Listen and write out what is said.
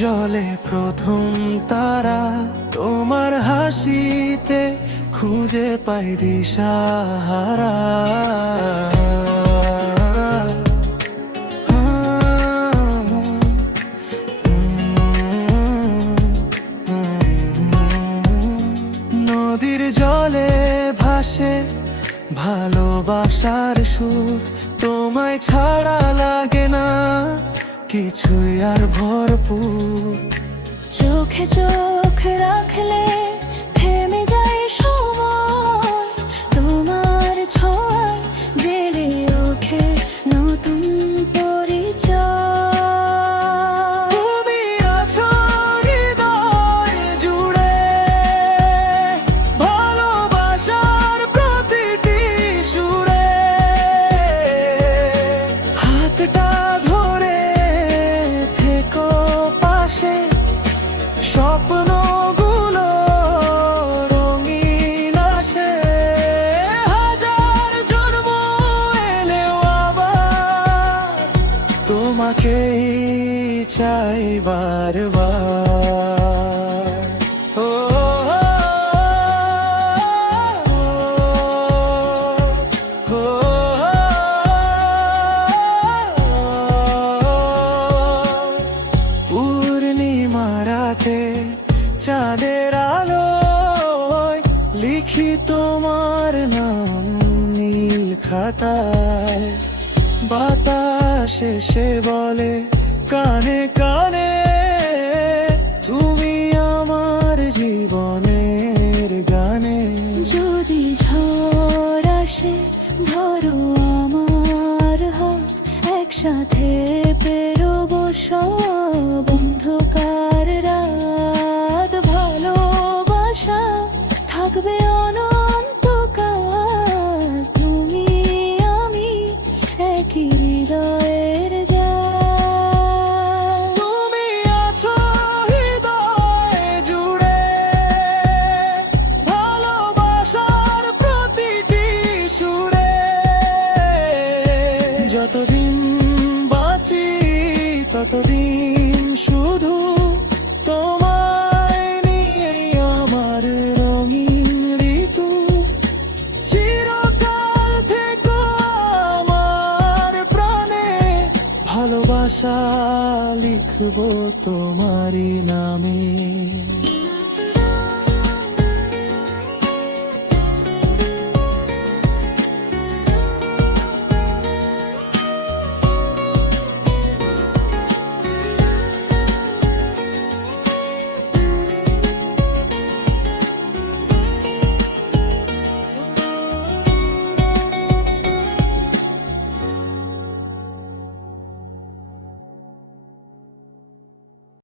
জলে প্রথম তারা, তোমার হাসিতে খুঁজে পাই দিশাহারা। নদীর জলে ভাসে ভালোবাসার সুর, তোমায় ছাড়া লাগে না কিছুই আর ভরপুর। চোখে চোখ রাখলে থেমে যায় সময়, তোমার ছোঁয়ায় জেলে ওঠে নতুন পরিচয়। তুমি আছো হৃদয় জুড়ে, ভালোবাসার প্রতিটি সুরে। হাতটা ধরে থেকো পাশে, স্বপ্নগুলো রঙিন আসে। হাজার জন্ম এলেও আবার তোমাকেই চাই বারবার। ও, ও, ও, পূর্ণিমা রাতে চাঁদের আলোয় লিখি তোমার নাম নীল খাতায়। বাতাস এসে বলে কানে কানে, তুমি আমার জীবনের গানে। যদি ঝড় আসে ধরো আমার হাত, একসাথে পেরোবো সব অন্ধকার রাত। ভালোবাসা থাকবে অনন্তকাল, তুমি আমি একই হৃদয়ের জাল। তুমি আছো হৃদয় জুড়ে, ভালোবাসার প্রতিটি সুরে। যতদিন বাঁচি ততদিন শুধু তোমায় নিয়ে আমার রঙিন ঋতু। চিরকাল থেকো আমার প্রাণে, ভালোবাসা লিখবো তোমারই নামে।